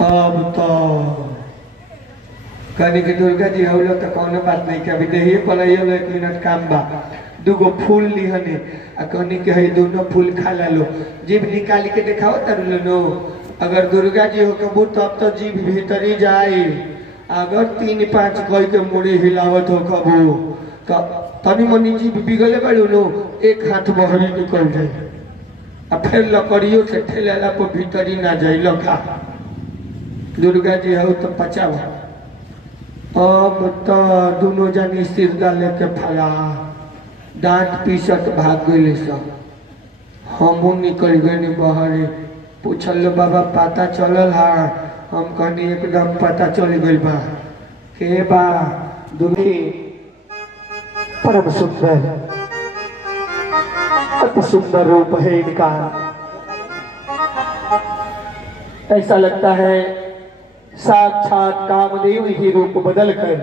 अब तो कहने की दुर्गा जी हो तो कौनो बात नहीं कि अभी देखिए पलाइयो 1 मिनट काम बा दूगो फूल लिहने आ कहने के है दोनों फूल खा लो जीभ निकाल के दिखाओ तर लो अगर दुर्गा जी हो कबू तब तो जीभ भीतर ही जाए अगर 3-5 कह के मुड़ी हिलावत हो कबू तो तनी मनी जीभ बिगले बड़ू लो एक हाथ बहरी निकल जाए आ फिर लकड़ियों से ठेला पर भीतर ही ना जाए लखा दुर्गा जी हो तो पचाव अब तो दोनों जनी सिर डाले के फला दांत पीसत भाग गए सब हमू निकल गए बहरे पूछल बाबा पता चलल हा हम कहनी एकदम पता चल गई बा के बा दुखी परम सुंदर अति सुंदर रूप है इनका। ऐसा लगता है साक्षात कामदेव ही रूप बदल कर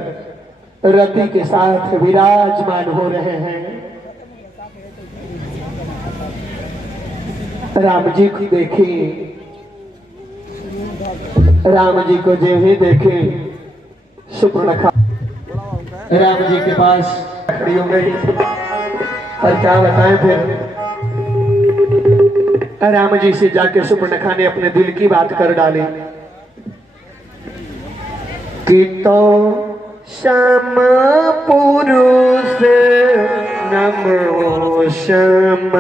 रति के साथ विराजमान हो रहे हैं। राम जी को देखिए, राम जी को जो ही देखे सुपर्णखा राम जी के पास खड़ी हो गई और क्या बताएं फिर राम जी से जाके सुपर्णखा ने अपने दिल की बात कर डाली कि तो श्याम पुरुष नमो श्याम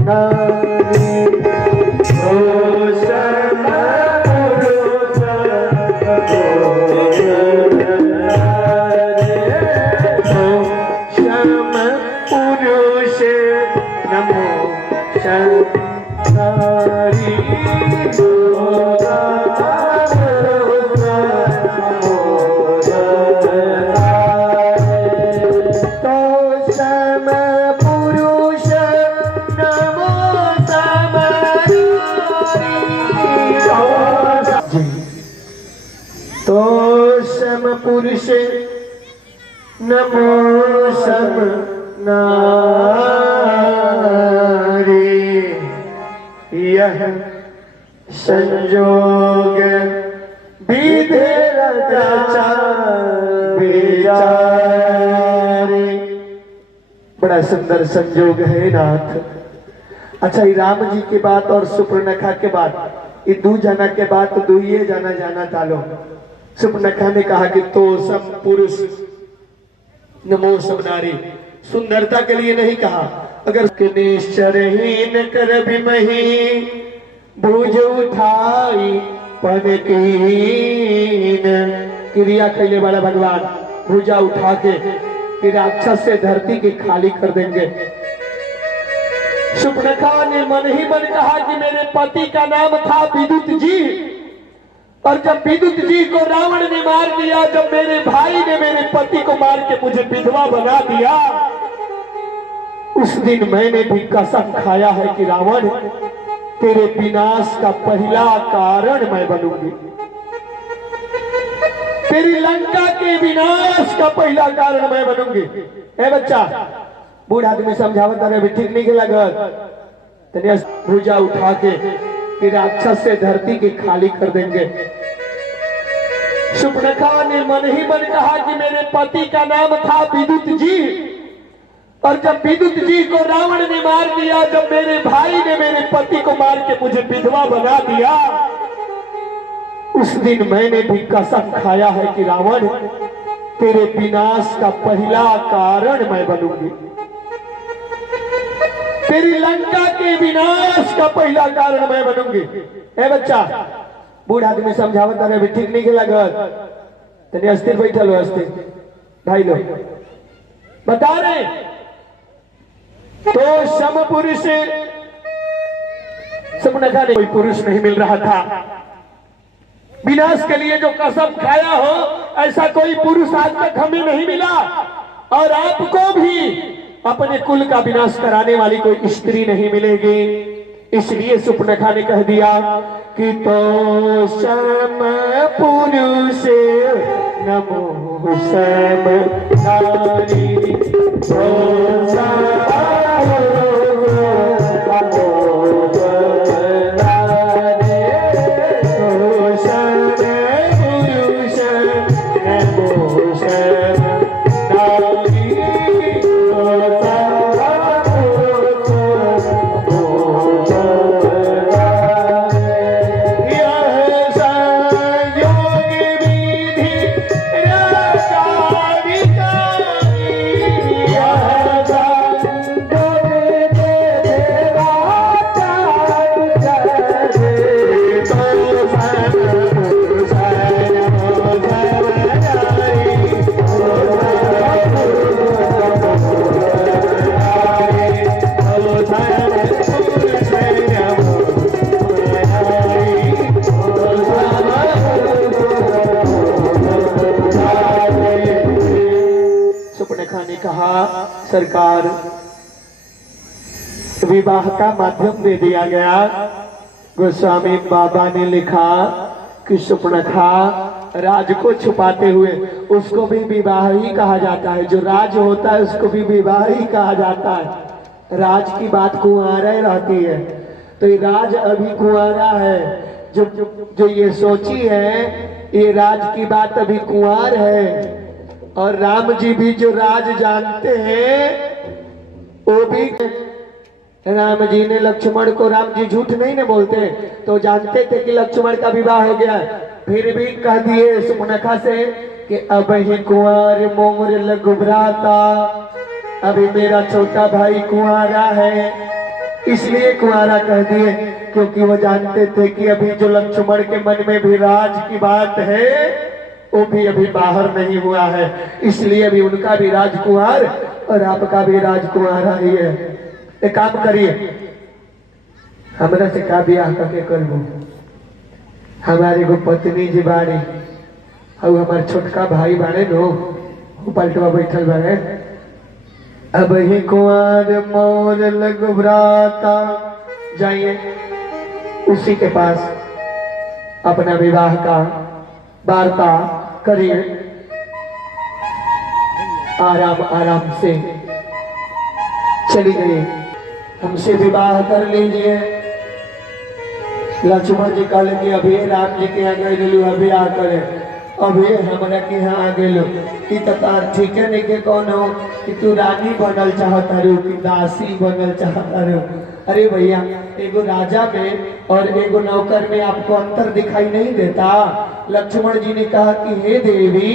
नारी ओ श्याम पुरुष श्याम पुरुष नमो श्याम नारी पुरुष नमो सम नारी यह संजोग विधि विचारे। बड़ा सुंदर संजोग है नाथ। अच्छा ये राम जी की बात और सुपर्णखा के बात ये 2 जना के बात 2 जना जाना चालो। सुपर्णखा ने कहा कि तो सब पुरुष नमो सब नारी सुंदरता के लिए नहीं कहा अगर निश्चरहीन कर बिमही भुज उठाई पनकीन क्रिया कैले वाला भगवान भुजा उठा के कि राक्षस से धरती की खाली कर देंगे। सुपर्णखा ने मन ही मन कहा कि मेरे पति का नाम था विदुत जी और जब विदुत जी को रावण ने मार दिया जब मेरे भाई ने मेरे पति को मार के मुझे विधवा बना दिया उस दिन मैंने भी कसम खाया है कि रावण तेरे विनाश का पहला कारण मैं बनूंगी। तेरी लंका के विनाश का पहला कारण मैं बनूंगी। ए बच्चा बूढ़ा आदमी समझावत अरे ठीक नहीं लगत तनिया भुजा उठा के कि राक्षस से धरती की खाली कर देंगे। सुपर्णखा ने मन ही मन कहा कि मेरे पति का नाम था विदुत जी और जब विदुत जी को रावण ने मार दिया जब मेरे भाई ने मेरे पति को मार के मुझे विधवा बना दिया उस दिन मैंने भी कसम खाया है कि रावण तेरे विनाश का पहला कारण मैं बनूंगी। तेरी लंका के विनाश का पहला कारण मैं बनूंगी। ए बच्चा बूढ़ा आदमी समझावत अरे ठीक नहीं लगत तनी अस्थिर बैठल हो अस्थिर भाई लोग बता रहे तो सम पुरुष सुपर्णखा ने कोई पुरुष नहीं मिल रहा था विनाश के लिए जो कसम खाया हो ऐसा कोई पुरुष आज तक हमें नहीं मिला और आपको भी अपने कुल का विनाश कराने वाली कोई स्त्री नहीं मिलेगी। इसलिए सुपर्णखा ने कह दिया कि तो सम पुरुष नमो सम नारी तो था सरकार, विवाह का माध्यम दे दिया गया। गोस्वामी बाबा ने लिखा कि सुपर्णखा राज को छुपाते हुए, उसको भी विवाह ही कहा जाता है, जो राज होता है उसको भी विवाह ही कहा जाता है। राज की बात कुंवारा रहती है, तो ये राज अभी कुंवारा है। जो ये सोची है, ये राज की बात अभी कुंवार है। और राम जी भी जो राज जानते हैं, वो भी राम जी ने लक्ष्मण को, राम जी झूठ नहीं ना बोलते, तो जानते थे कि लक्ष्मण का विवाह हो गया, फिर भी कह दिए सुपर्णखा से कि अब ही कुंवर मोर लघु भ्राता, अभी मेरा छोटा भाई कुंवारा है, इसलिए कुंवारा कह दिए, क्योंकि वो जानते थे कि अभी जो लक्ष्मण के मन में भी राज की बात है, वो भी अभी बाहर नहीं हुआ है, इसलिए अभी उनका भी राजकुमार और आपका भी राजकुमार ही है। एक काम करिए, हमरा से का ब्याह करके करबो, हमारे को पत्नी जी बाड़ी और हमारे छोटका भाई बाड़े नो पलटवा बैठल बाड़े, अब ही कुंवर मोर लघु भ्राता, जाइए उसी के पास अपना विवाह का वार्ता करिए, आराम आराम से चली गई, हमसे विवाह कर लीजिए। लक्ष्मण जी कहले कि अभी राम जी के यहाँ गए, अभी आ करे, अभी हमारा के यहाँ आ गए, कि तार ठीक है नहीं के कौन हो कि तू रानी बनल चाहता रू कि दासी बनल चाहता रू। अरे भैया, एगो राजा में और एगो नौकर में आपको अंतर दिखाई नहीं देता। लक्ष्मण जी ने कहा कि हे देवी,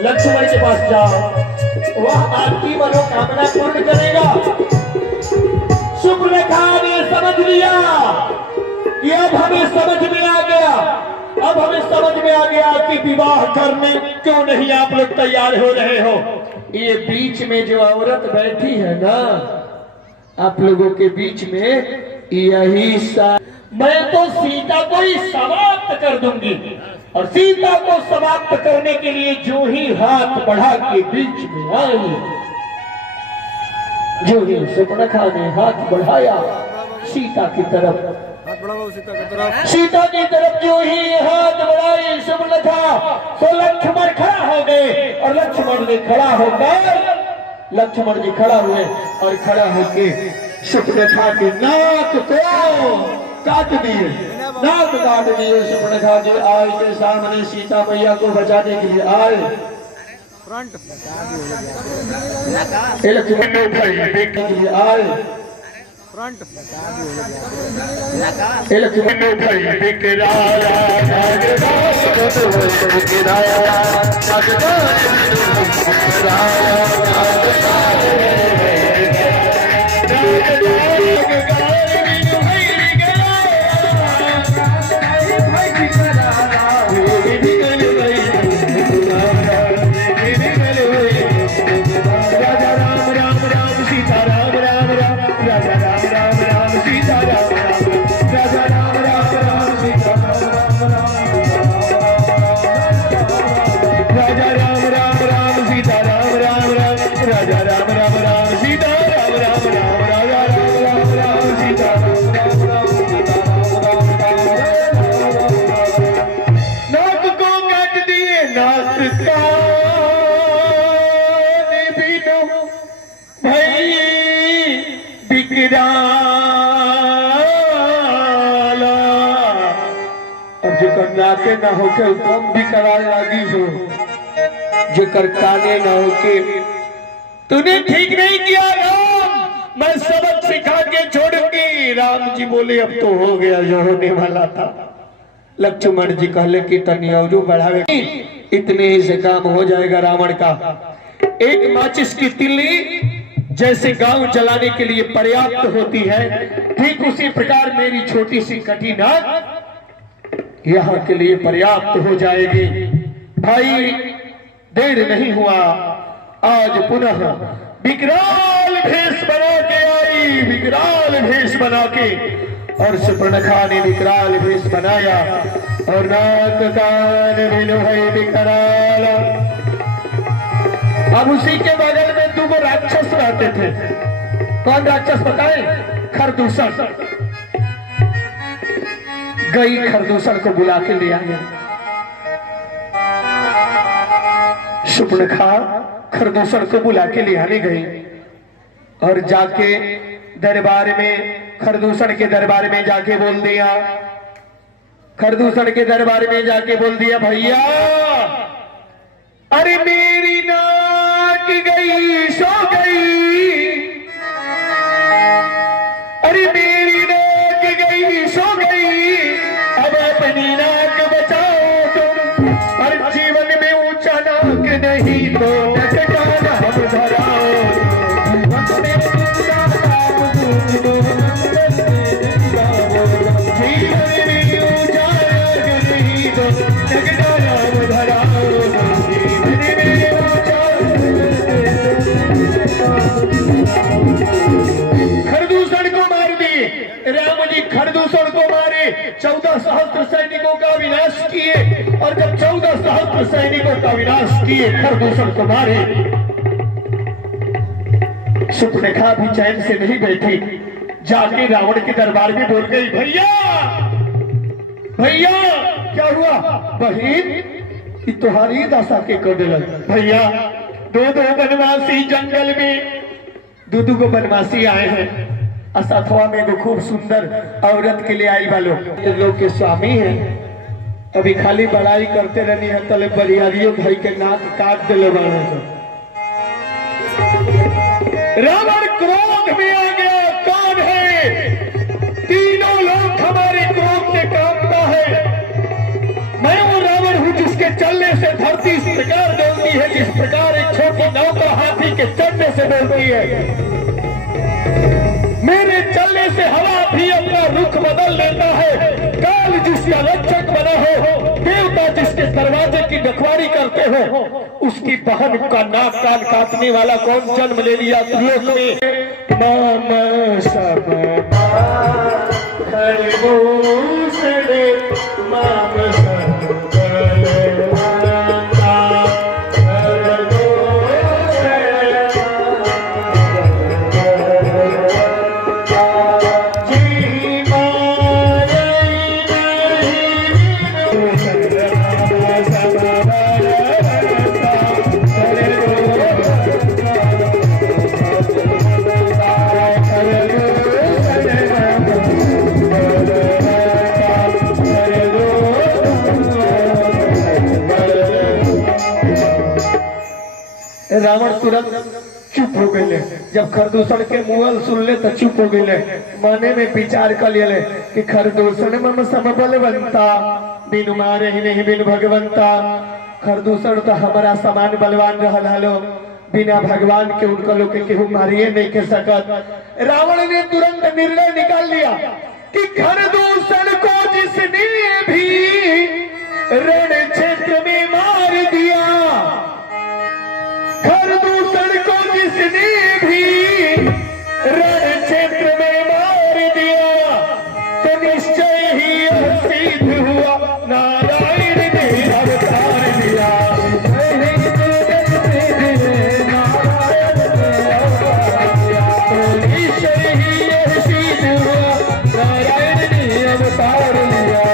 लक्ष्मण के पास जाओ, वह आपकी मनोकामना पूर्ण करेगा। सुपर्णखा ने समझ लिया कि अब हमें समझ में आ गया, अब हमें समझ में आ गया कि विवाह करने क्यों नहीं आप लोग तैयार हो रहे हो। ये बीच में जो औरत बैठी है ना, आप लोगों के बीच में यही मैं तो सीता को ही समाप्त कर दूंगी, और सीता को समाप्त करने के लिए जो ही हाथ बढ़ा के बीच में आई, जो ही सुपर्णखा ने हाथ बढ़ाया सीता की तरफ, सीता की तरफ जो ही हाथ बढ़ाई सुपर्णखा, तो लक्ष्मण खड़ा हो गए, और लक्ष्मण ने खड़ा होकर, लक्ष्मण जी खड़ा हुए और खड़ा होके सुपर्णखा के नाक को काट दिए, नाक काट दिए। सुपर्णखा जी आए के सामने सीता मैया को बचाने के लिए आए, लक्ष्मण ने देखने के लिए आए, लक्ष्मण ने देख नाके न होके कम भी कराने लगी हो, जेकर काने न होके, तूने ठीक नहीं किया राम, मैं सबक सिखा के छोड़ूंगी। राम जी बोले अब तो हो गया जो होने वाला था। लक्ष्मण जी कहले कि तनी और बढ़ावे, इतने ही से काम हो जाएगा रावण का। एक माचिस की तिल्ली जैसे गांव जलाने के लिए पर्याप्त होती है, ठीक उसी प्रकार मेरी छोटी सी कटी नाक यहाँ के लिए पर्याप्त हो जाएगी। भाई देर नहीं हुआ, आज पुनः विकराल भेष बना के आई, विकराल भेष बना के, और सुपर्णखा ने विकराल भेष बनाया और नाक कान बिन भय विकराल। अब उसी के बगल में 2 राक्षस रहते थे। कौन राक्षस बताए? खरदूषण। गई खरदूषण को बुला के ले आया। सुपर्णखा खरदूषण को बुला के ले आने गई और जाके दरबार में, खरदूषण के दरबार में जाके बोल दिया, खरदूषण के दरबार में जाके बोल दिया, भैया अरे मेरी नाक गई सो गई, अरे मेरी नाक गई सो गई, अब अपनी नाक बचाओ तुम, और जीवन में ऊंचा नाक नहीं तो टकटाना हम धराओ। खरदूषण को मार दिए राम जी, खरदूषण को मारे, 14 सहस्त्र सैनिकों का विनाश किए, और जब 14 सहस्त्र सैनिकों का विनाश किए, खरदूषण को मारे, सुपर्णखा भी चैन से नहीं बैठी, जाके रावण के दरबार में बोल गई, भैया भैया क्या हुआ? बहन तुम्हारी दशा के कर दिल भैया, 2 बनवासी जंगल में 2 बनवासी आए हैं, असथवा में एगो खूब सुंदर औरत के लिए आई वालों लोग के स्वामी है। अभी खाली बड़ाई करते रहनी है, तले बरियारियों भाई के नाक काट दिले बाड़े। रावण क्रोध में आ गया, कौन है? तीनों लोग हमारे क्रोध से कांपता है। मैं वो रावण हूँ जिसके चलने से धरती इस प्रकार डोलती है, जिस प्रकार एक छोटी नौका हाथी के चलने से डोलती है। मेरे चलने से हवा भी अपना रुख बदल लेता है। काल जिसका रक्षक बना हो, देवता जिसके दरवाजे की रखवाली करते हो, उसकी बहन का नाक कान काटने वाला कौन जन्म ले लिया त्रिलोक में? मामा सब मामा सब रावण तुरंत चुप हो गए। जब खरदूषण के मुहल सुन ले तो चुप हो गए। माने में विचार कर लिए कि खरदूषण मम सम बलवंता, बिनु मारे ही नहीं बिनु भगवंता। खरदूषण तो हमारा समान बलवान रहलो, बिना भगवान के उनका लोग के केहू मारिए नहीं के सकत। रावण ने तुरंत निर्णय निकाल लिया कि खरदूषण को जिसने भी रण क्षेत्र में मार दिया, खरदूषण को जिसने भी रण क्षेत्र में मार दिया, तो निश्चय ही यह सिद्ध हुआ नारायण ने अवतार लिया। तो निश्चय ही यह सिद्ध हुआ नारायण ने अवतार लिया।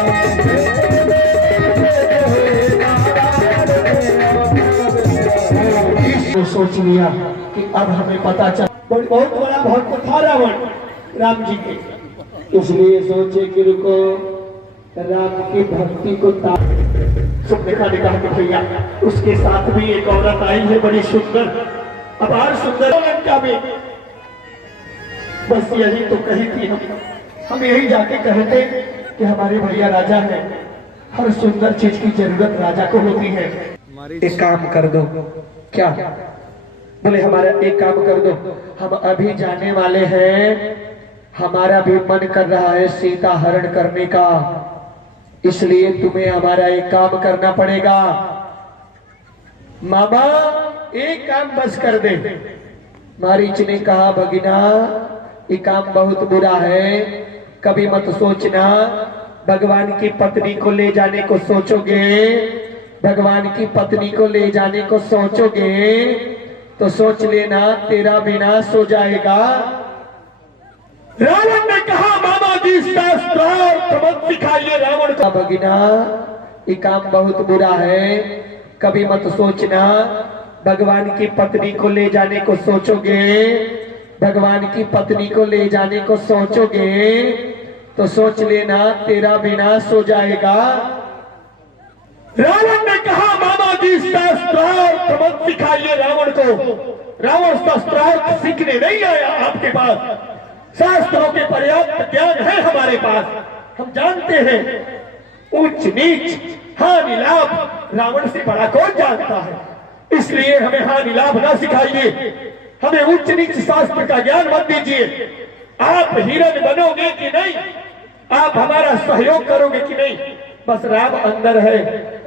सोच लिया कि अब हमें पता चल, बहुत बड़ा भक्त था रावण राम जी के, इसलिए सोचे कि रुको राम की भक्ति को सुपर्णखा ने कहा कि भैया उसके साथ भी एक औरत आई है बड़ी सुंदर, अपार सुंदर लंका में, बस यही तो कही थी। हम यही जाके कहते कि हमारे भैया राजा है, हर सुंदर चीज की जरूरत राजा को होती है, एक काम कर दो। क्या? बोले हमारा एक काम कर दो, हम अभी जाने वाले हैं, हमारा भी मन कर रहा है सीता हरण करने का, इसलिए तुम्हें हमारा एक काम करना पड़ेगा। मामा एक काम बस कर दे। मारीच ने कहा भगिना ये काम बहुत बुरा है, कभी मत सोचना। भगवान की पत्नी को ले जाने को सोचोगे, भगवान की पत्नी को ले जाने को सोचोगे तो सोच लेना तेरा विनाश हो जाएगा। रावण ने कहा मामा जी शास्त्रार्थ मत सिखाइए रावण को। भगिना ये काम बहुत बुरा है, कभी मत सोचना। भगवान की पत्नी को ले जाने को सोचोगे, भगवान की पत्नी को ले जाने को सोचोगे तो सोच लेना तेरा विनाश हो जाएगा। रावण ने कहा मामा जी शास्त्रार्थ मत सिखाइए रावण को। रावण शास्त्रार्थ सीखने नहीं आया आपके पास, शास्त्रों के पर्याप्त ज्ञान है हमारे पास। हम जानते हैं उच्च नीच हानि लाभ रावण से बड़ा कौन जानता है, इसलिए हमें हानि लाभ ना सिखाइए, हमें उच्च नीच शास्त्र का ज्ञान मत दीजिए। आप हिरण बनोगे कि नहीं, आप हमारा सहयोग करोगे कि नहीं, बस राम अंदर है,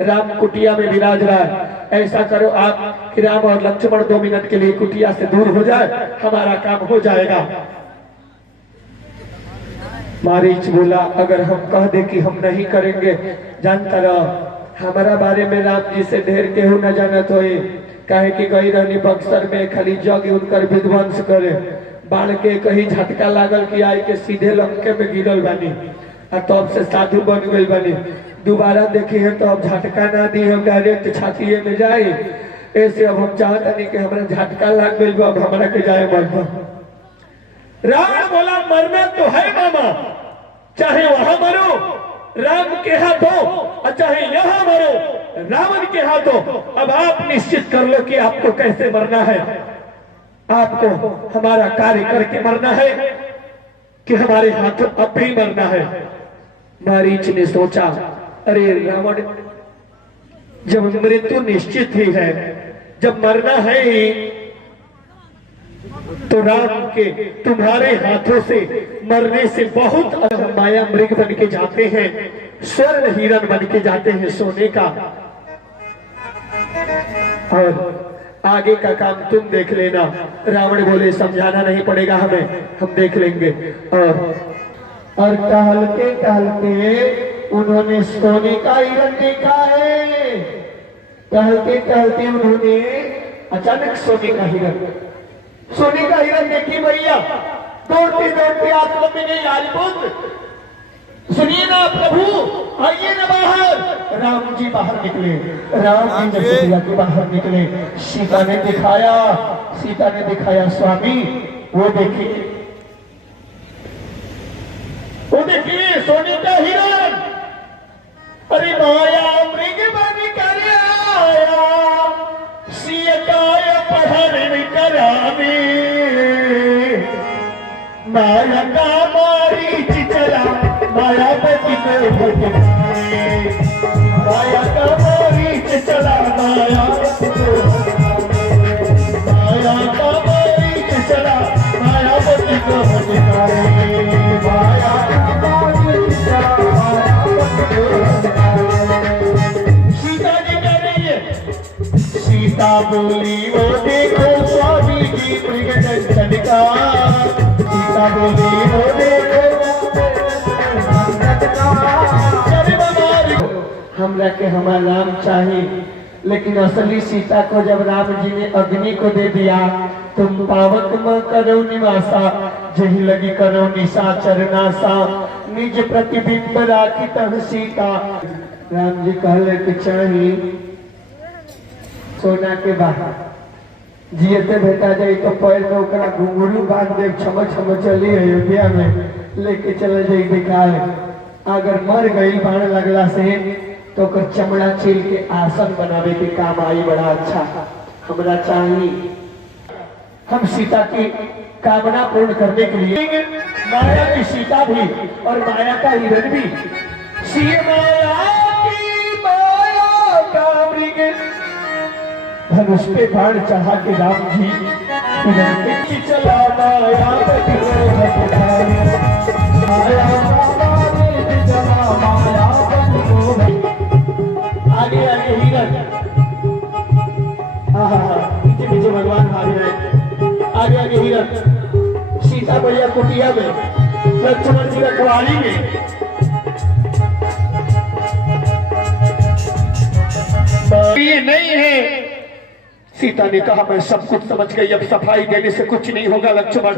राम कुटिया में विराज रहा है। ऐसा करो आप कि राम और लक्ष्मण 2 मिनट के लिए कुटिया से दूर हो जाए, हमारा काम हो जाएगा। मारीच बोला अगर हम कह दे कि हम नहीं करेंगे, जानता रहो हमारा बारे में राम जी से ढेर केहू न जानत हो, कहे कि गई रहनी बक्सर में खाली जग उनकर विध्वंस करे, बाढ़ के कहीं झटका लागल कि आई के सीधे लंके में गिरल बानी और तब से साधु बन गई बानी। दोबारा देखी है तो अब झटका ना दी, हम डायरेक्ट छातिए में जाए। ऐसे अब हम चाहता नहीं कि हमारा झटका लाग गई, अब हमारा के जाए मरना। रावण बोला मरना तो है मामा, चाहे वहां मरो राम के हाथों और चाहे यहां मरो रावण के हाथों। अब आप निश्चित कर लो कि आपको कैसे मरना है, आपको हमारा कार्य करके मरना है कि हमारे हाथों अब भी मरना है। मारीच ने सोचा अरे रावण जब मृत्यु निश्चित ही है, जब मरना है ही तो राम के तुम्हारे हाथों से मरने से बहुत माया मृग बन के जाते हैं, स्वर्ण हिरण बन के जाते हैं सोने का। और आगे का काम तुम देख लेना। रावण बोले समझाना नहीं पड़ेगा हमें, हम देख लेंगे। और टहलते उन्होंने सोने का हिरण देखा है। टहलते उन्होंने अचानक सोने का हिरण देखी भैया। दौड़ते आत्मा में नहीं यारी पुत्र सुनिए ना प्रभु, आइए ना बाहर। राम जी बाहर निकले, राम जी जब के बाहर निकले, सीता ने दिखाया स्वामी वो देखिए सोने का हिरण। अरे माया मृग बन कर आया, सीताय पहरण करावे, माया का मारीच चला मायावती को भटकाए, माया का मारीच चला मायावती को भटकाए, माया का मारीच चला मायावती को भटकाए, माया का मारीच चला मायावती को भटकाए। सीता जी कह रही है, सीता बोली वो देखो स्वामी की मृग दर्शन का, सीता बोली वो देखो हमरा के हमारा राम चाहिए, लेकिन असली सीता को जब राम जी ने अग्नि को दे दिया, तुम पावक म करो निवासा, जही लगी करो निशा चरनासा, निज प्रतिबिंब राखी तह सीता। राम जी कहले कि चाहिए सोना के बाहर जियते भेटा जाए तो पैर में ओकरा घुंघरू बांध दे, छम छम चली अयोध्या में लेके चले जाए दिखाए। अगर मर गई बाण लगला से तो ओकर चमड़ा छील के आसन बनावे के काम आई, बड़ा अच्छा हमरा चाहिए। हम सीता की कामना पूर्ण करने के लिए माया की सीता भी और माया का हिरण भी, माया का मृग धनुष पे बाण चढ़ा के राम जी चला माया माया सीता मैया कुटिया में, लक्ष्मण जी रखवाली में। ये नहीं है। सीता ने कहा मैं सब कुछ समझ गई, अब सफाई देने से कुछ नहीं होगा लक्ष्मण।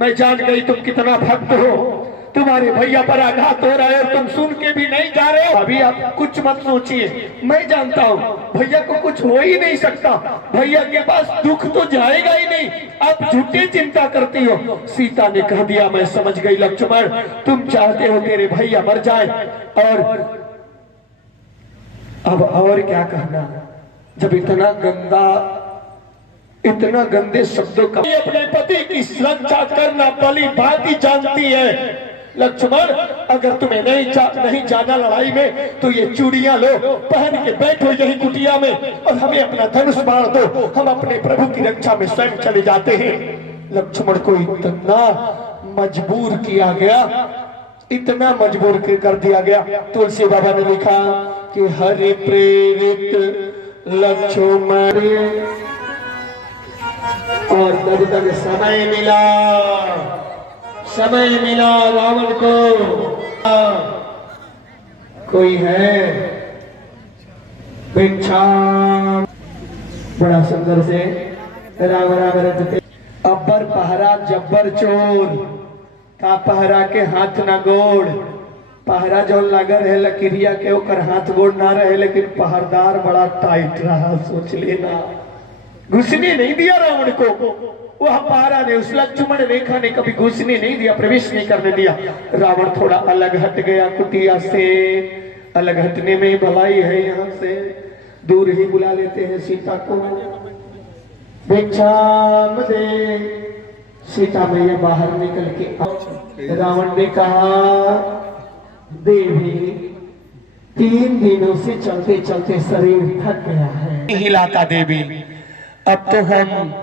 मैं जान गई तुम कितना भक्त हो, तुम्हारे भैया पर आघात हो रहा है और तुम सुन के भी नहीं जा रहे हो। अभी आप कुछ मत सोचिए, मैं जानता हूँ भैया को कुछ हो ही नहीं सकता, भैया के पास दुख तो जाएगा ही नहीं, आप झूठी चिंता करती हो। सीता ने कह दिया मैं समझ गई लक्ष्मण, तुम चाहते हो तेरे भैया मर जाए, और अब और क्या कहना, जब इतना गंदे शब्दों का अपने पति की सुरक्षा करना भली भांति जानती है। लक्ष्मण अगर तुम्हें नहीं जाना लड़ाई में तो ये चूड़ियां लो, पहन के बैठो यही कुटिया में और हमें अपना धनुष बाण दो, हम अपने प्रभु की रक्षा में स्वयं चले जाते हैं। लक्ष्मण को इतना मजबूर किया गया, इतना मजबूर कर दिया गया। तुलसी बाबा ने लिखा कि हरि प्रेरित लक्ष्मण, और तब समय मिला रावण को। कोई है भिक्षा, बड़ा सुंदर से राम राम रटते। अब्बर पहरा जब्बर चोर, का पहरा के हाथ ना गोड़। पहरा जो लगा रहे लकीरिया के ओकर हाथ गोड़ ना रहे, लेकिन पहरदार बड़ा टाइट रहा। सोच लेना, घुसने नहीं दिया रावण को, वह पहरा ने, उस लक्ष्मण रेखा ने कभी घुसने नहीं दिया, प्रवेश नहीं करने दिया। रावण थोड़ा अलग हट गया कुटिया से, अलग हटने में भलाई है, यहाँ से दूर ही बुला लेते हैं सीता को। भिक्षाम दे, सीता मैया बाहर निकल के, रावण ने कहा देवी 3 दिनों से चलते चलते शरीर थक गया है, हिलाता देवी, अब तो हम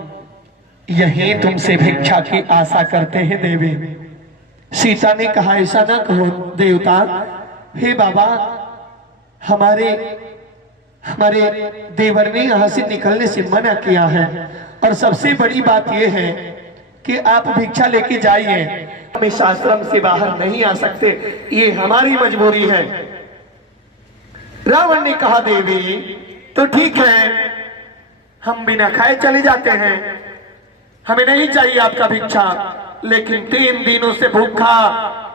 यही तुमसे भिक्षा की आशा करते हैं देवी। सीता ने कहा ऐसा ना कहो देवता, हे बाबा हमारे देवर ने यहाँ से निकलने से मना किया है, और सबसे बड़ी बात यह है कि आप भिक्षा लेके जाइए, हम इस आश्रम से बाहर नहीं आ सकते, ये हमारी मजबूरी है। रावण ने कहा देवी तो ठीक है, हम बिना खाए चले जाते हैं, हमें नहीं चाहिए आपका भिक्षा, लेकिन 3 दिनों से भूखा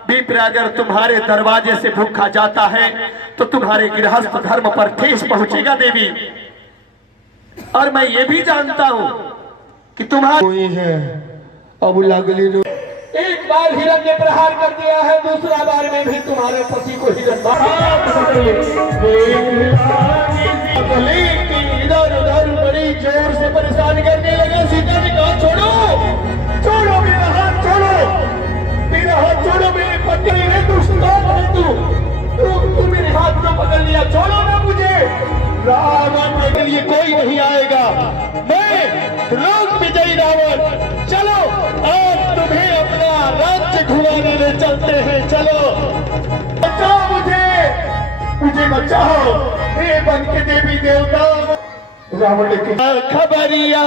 विप्र अगर तुम्हारे दरवाजे से भूखा जाता है तो तुम्हारे गृहस्थ धर्म पर ठेस पहुंचेगा देवी। और मैं ये भी जानता हूं कि तुम्हारा कोई है, अब लगली एक बार हिरण ने प्रहार कर दिया है, दूसरा बार में भी तुम्हारे पति को हिरण इधर उधर बड़ी जोर से परेशान करने लगे। सीता ने कहा छोड़ो छोड़ो मेरा हाथ, छोड़ो मेरा हाथ, छोड़ो मेरे पति है, तू मेरे हाथ को पकड़ लिया, छोड़ो ना मुझे। रावण के लिए कोई नहीं आएगा, मैं लोक विजयी रावण, चलो आज तुम्हें अपना राज्य घुमाने ले चलते हैं, चलो बचाओ मुझे बचाओ, हे बन के देवी देवता। रावण की खबरिया